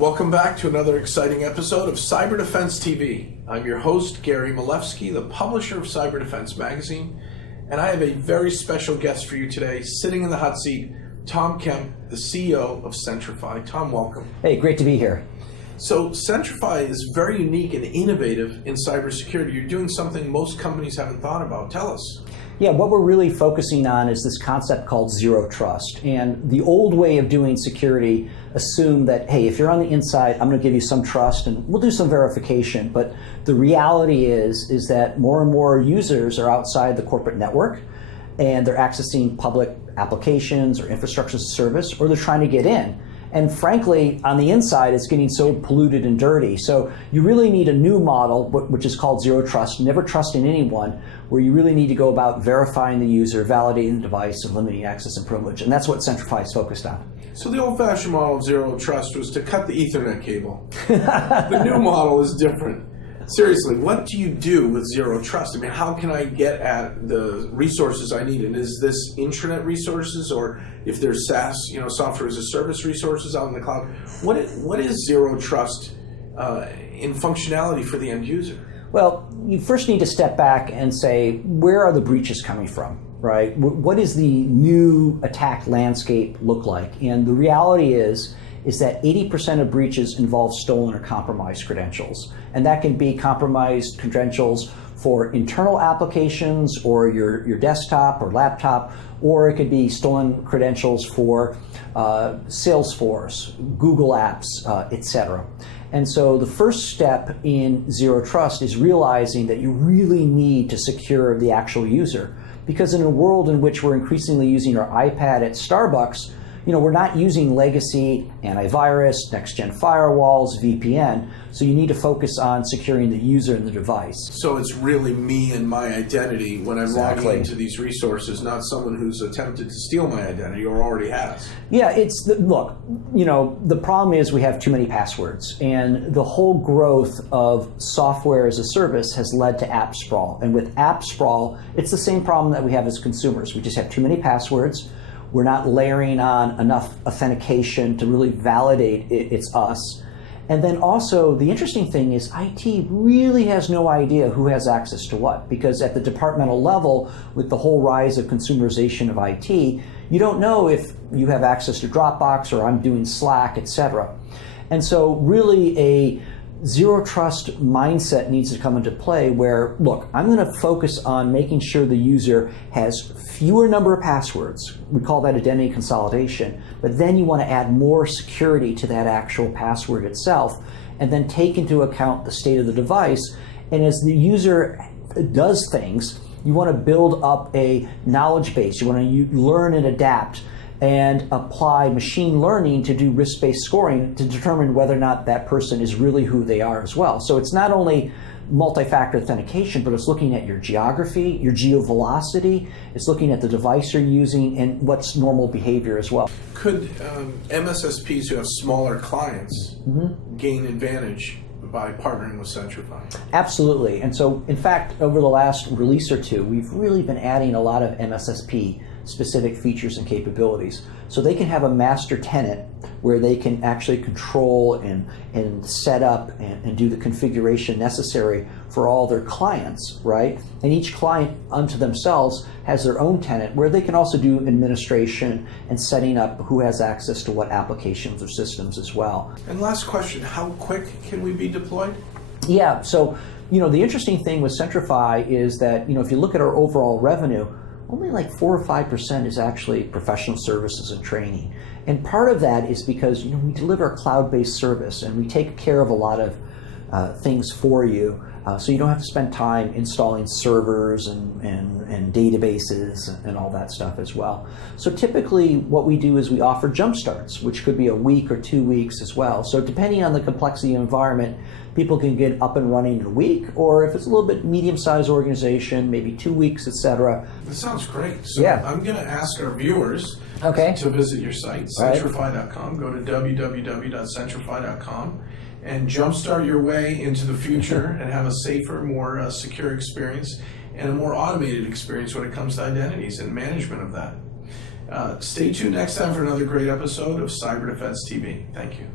Welcome back to another exciting episode of Cyber Defense TV. I'm your host, Gary Malevsky, the publisher of Cyber Defense Magazine, and I have a very special guest for you today, sitting in the hot seat, Tom Kemp, the CEO of Centrify. Tom, welcome. Hey, great to be here. So Centrify is very unique and innovative in cybersecurity. You're doing something most companies haven't thought about. Tell us. Yeah, what we're really focusing on is this concept called zero trust. And the old way of doing security assumed that, hey, if you're on the inside, I'm going to give you some trust and we'll do some verification. But the reality is that more and more users are outside the corporate network and they're accessing public applications or infrastructure as a service, or they're trying to get in. And frankly, on the inside, it's getting so polluted and dirty. So you really need a new model, which is called zero trust, never trusting anyone, where you really need to go about verifying the user, validating the device, and limiting access and privilege. And that's what Centrify is focused on. So the old-fashioned model of zero trust was to cut the Ethernet cable. The new model is different. Seriously, what do you do with zero trust? I mean, how can I get at the resources I need? And is this intranet resources, or if there's SaaS, software as a service resources out in the cloud? What is zero trust in functionality for the end user? Well, you first need to step back and say, where are the breaches coming from, right? What does the new attack landscape look like? And the reality is that 80% of breaches involve stolen or compromised credentials. And that can be compromised credentials for internal applications or your desktop or laptop, or it could be stolen credentials for Salesforce, Google Apps, etc. And so the first step in zero trust is realizing that you really need to secure the actual user. Because in a world in which we're increasingly using our iPad at Starbucks, we're not using legacy antivirus, next-gen firewalls, VPN, so you need to focus on securing the user and the device. So it's really me and my identity when I'm Exactly. logging into these resources, not someone who's attempted to steal my identity or already has. Yeah, the problem is we have too many passwords, and the whole growth of software as a service has led to app sprawl. And with app sprawl, it's the same problem that we have as consumers. We just have too many passwords. We're not layering on enough authentication to really validate it's us. And then also, the interesting thing is IT really has no idea who has access to what, because at the departmental level, with the whole rise of consumerization of IT, you don't know if you have access to Dropbox or I'm doing Slack, etc. And so really a zero trust mindset needs to come into play where, look, I'm going to focus on making sure the user has fewer number of passwords. We call that identity consolidation. But then you want to add more security to that actual password itself, and then take into account the state of the device. And as the user does things, you want to build up a knowledge base. You want to learn and adapt and apply machine learning to do risk-based scoring to determine whether or not that person is really who they are as well. So it's not only multi-factor authentication, but it's looking at your geography, your geovelocity, it's looking at the device you're using, and what's normal behavior as well. Could MSSPs who have smaller clients gain advantage by partnering with Centrify? Absolutely. And so, in fact, over the last release or two, we've really been adding a lot of MSSP specific features and capabilities. So they can have a master tenant where they can actually control and set up and do the configuration necessary for all their clients, right? And each client unto themselves has their own tenant where they can also do administration and setting up who has access to what applications or systems as well. And last question, how quick can we be deployed? Yeah, so the interesting thing with Centrify is that if you look at our overall revenue, only like 4 or 5% is actually professional services and training. And part of that is because we deliver a cloud-based service and we take care of a lot of things for you. So you don't have to spend time installing servers and databases and all that stuff as well. So typically what we do is we offer jump starts, which could be a week or 2 weeks as well. So depending on the complexity of the environment, people can get up and running in a week, or if it's a little bit medium-sized organization, maybe 2 weeks, etc. That sounds great. So yeah. I'm going to ask our viewers to visit your site, Centrify.com. Go to www.centrify.com and jumpstart your way into the future and have a safer, more secure experience and a more automated experience when it comes to identities and management of that. Stay tuned next time for another great episode of Cyber Defense TV. Thank you.